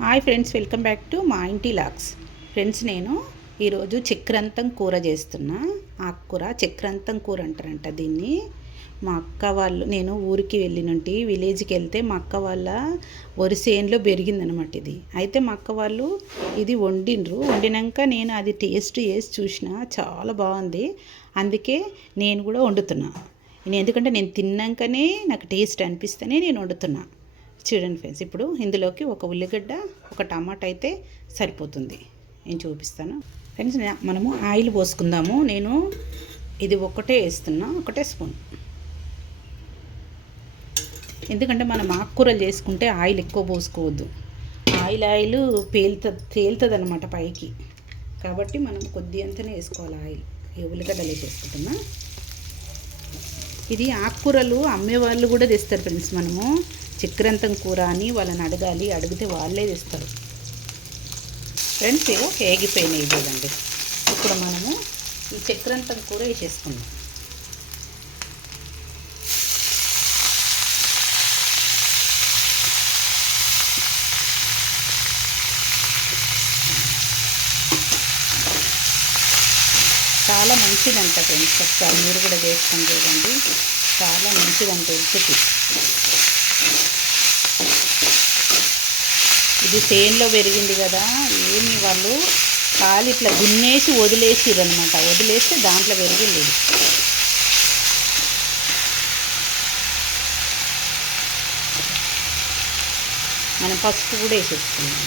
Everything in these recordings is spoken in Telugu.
Hi friends, welcome back to మా ఇంటి లాగ్స్. ఫ్రెండ్స్, నేను ఈరోజు చక్రాంతం కూర చేస్తున్నా. ఆకుకూర చక్రాంతం కూర అంటారంట దీన్ని. మా అక్క వాళ్ళు, నేను ఊరికి వెళ్ళినంటి విలేజ్కి వెళ్తే మా అక్క వాళ్ళ వరిసేనులో పెరిగిందనమాట ఇది. అయితే మా అక్క వాళ్ళు ఇది వండినాక నేను అది టేస్ట్ చేసి చూసిన, చాలా బాగుంది. అందుకే నేను కూడా వండుతున్నా. ఎందుకంటే నేను తిన్నాకనే నాకు టేస్ట్ అనిపిస్తేనే నేను వండుతున్నా. చూడండి ఫ్రెండ్స్, ఇప్పుడు ఇందులోకి ఒక ఉల్లిగడ్డ, ఒక టమాటా అయితే సరిపోతుంది. నేను చూపిస్తాను ఫ్రెండ్స్. మనము ఆయిల్ పోసుకుందాము. నేను ఇది ఒకటే వేస్తున్నా, ఒకటే స్పూన్. ఎందుకంటే మనం ఆకుకూరలు చేసుకుంటే ఆయిల్ ఎక్కువ పోసుకోవద్దు. ఆయిల్ తేలుతుంది అనమాట పైకి. కాబట్టి మనం కొద్దిగంతనే వేసుకోవాలి ఆయిల్. ఈ ఉల్లిగడ్డలు వేసేసుకుంటున్నా. ఇది ఆకుకూరలు అమ్మేవాళ్ళు కూడా తెస్తారు ఫ్రెండ్స్. మనము చక్రాంతం కూర అని వాళ్ళని అడగాలి, అడిగితే వాళ్ళే తెస్తారు ఫ్రెండ్స్. ఇగో ఏగిపోయినాయి చూడండి. ఇప్పుడు మనము ఈ చక్రాంతం కూర వేసేసుకుందాం. చాలా మంచిదంట ఫ్రెండ్స్, ఒకసారి మీరు కూడా చేసుకొని చూడండి. చాలా మంచిదంట హెల్త్కి. ఇది చేనులో పెరిగింది కదా, ఏమి వాళ్ళు కాలు ఇట్లా దున్నేసి వదిలేసిరు అనమాట. వదిలేస్తే దాంట్లో పెరిగింది ఇది. మనం పసుపు కూడా వేసేసుకున్నాం.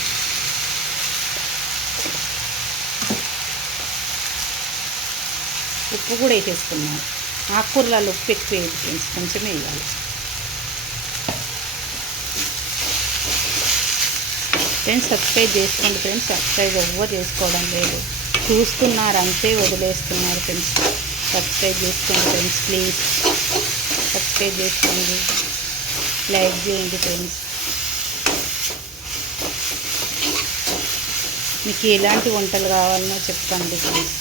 ఉప్పు కూడా వేసేసుకున్నాం. ఆకుకూరలలో ఉప్పు ఎక్కువ వేయాలి ఫ్రెండ్స్, కొంచెమే వేయాలి. ఫ్రెండ్స్, సబ్స్క్రైబ్ చేసుకోండి ఫ్రెండ్స్. సబ్స్క్రైబ్ ఎవ్వరు చేసుకోవడం లేదు, చూస్తున్నారు అంతే, వదిలేస్తున్నారు ఫ్రెండ్స్. సబ్స్క్రైబ్ చేసుకోండి ఫ్రెండ్స్, ప్లీజ్ సబ్స్క్రైబ్ చేసుకోండి, లైక్ చేయండి ఫ్రెండ్స్. మీకు ఎలాంటి వంటలు కావాలనో చెప్పండి ఫ్రెండ్స్,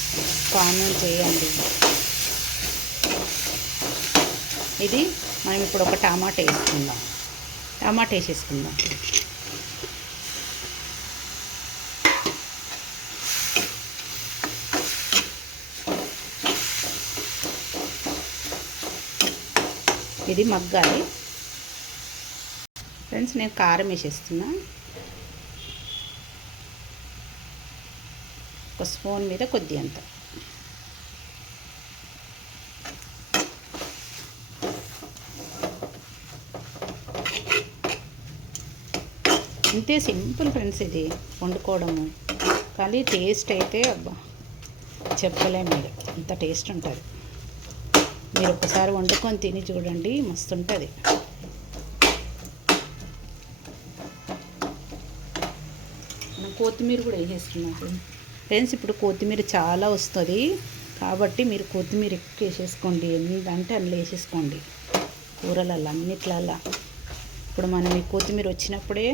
కామెంట్ చేయండి. ఇది మనం ఇప్పుడు ఒక టమాటా వేసుకుందాం. టమాటా వేసేసుకుందాం. ఇది మగ్గాలి ఫ్రెండ్స్. నేను కారం వేసేస్తున్నా. ఒక స్పూన్ మీద కొద్దిగంత. అంతే, సింపుల్ ఫ్రెండ్స్ ఇది వండుకోవడము. కానీ టేస్ట్ అయితే అబ్బా చెప్పలేము, మీరు అంత టేస్ట్ ఉంటుంది. మీరు ఒకసారి వండుకొని తిని చూడండి, మస్తు ఉంటుంది. మనం కొత్తిమీర కూడా వేసేసుకున్నాం ఫ్రెండ్స్. ఇప్పుడు కొత్తిమీర చాలా వస్తుంది కాబట్టి మీరు కొత్తిమీర ఎక్కువ వేసేసుకోండి. ఎందుకంటే అందులో వేసేసుకోండి కూరలలో అన్నిట్లల్లో. ఇప్పుడు మనం ఈ కొత్తిమీర వచ్చినప్పుడే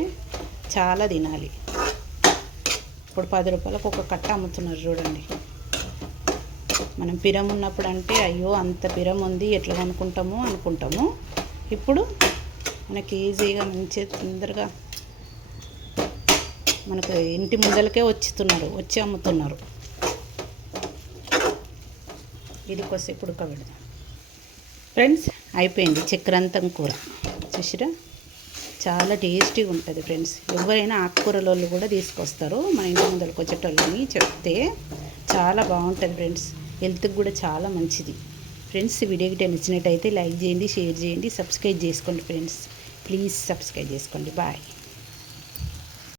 చాలా తినాలి. ఇప్పుడు 10 రూపాయలకు ఒక కట్ట అమ్ముతున్నారు చూడండి. మనం పిరం ఉన్నప్పుడు అంటే అయ్యో అంత పిరం ఉంది ఎట్లా అనుకుంటాము. ఇప్పుడు మనకి ఈజీగా మంచి తొందరగా మనకు ఇంటి ముందలకే వచ్చి అమ్ముతున్నారు. ఇది కొద్దిసేపు ఉడకబెడదాం ఫ్రెండ్స్. అయిపోయింది చక్రాంతం కూర. చూసిరా, చాలా టేస్టీగా ఉంటుంది ఫ్రెండ్స్. ఎవరైనా ఆకుకూరలోళ్ళు కూడా తీసుకొస్తారు మన ఇంటి ముందరకు వచ్చేటోళ్ళని చెప్తే. చాలా బాగుంటుంది ఫ్రెండ్స్, హెల్త్కి కూడా చాలా మంచిది ఫ్రెండ్స్. వీడియోకి నచ్చినట్టయితే లైక్ చేయండి, షేర్ చేయండి, సబ్స్క్రైబ్ చేసుకోండి ఫ్రెండ్స్. ప్లీజ్ సబ్స్క్రైబ్ చేసుకోండి. బాయ్.